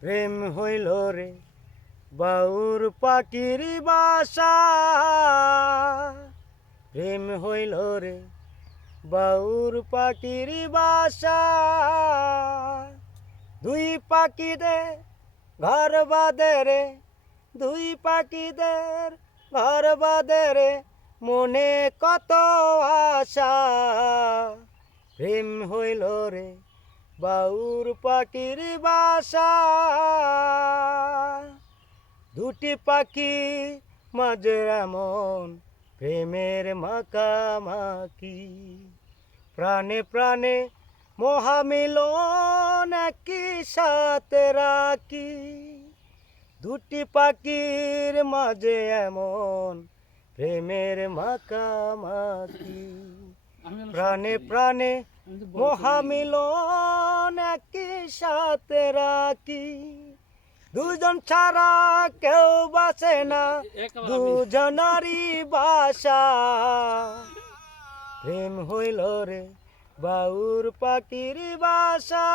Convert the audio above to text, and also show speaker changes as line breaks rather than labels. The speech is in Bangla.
প্রেম হইল রে বাউর পাখির বাসা। প্রেম হইল রে বাউর পাখির বাসা। দুই পাখিদের ঘর বাঁধে রে, দুই পাখিদের ঘর বাঁধে রে, মনে কত আশা। প্রেম হইল রে বাউর পাখির বাসা। দুটি পাখি মাঝে এমন প্রেমের মাকামাকি প্রাণে প্রাণে মহামিলন একই সাথে রাখি। দুটি পাখির মাঝে এমন প্রেমের মাকামাকি প্রাণে প্রাণে মহামিলন একই সাথে রাখি। দুজন ছাড়া কেউ বাসে না। দুজনারই বাসা। প্রেম হইল রে বাউর পাখির বাসা।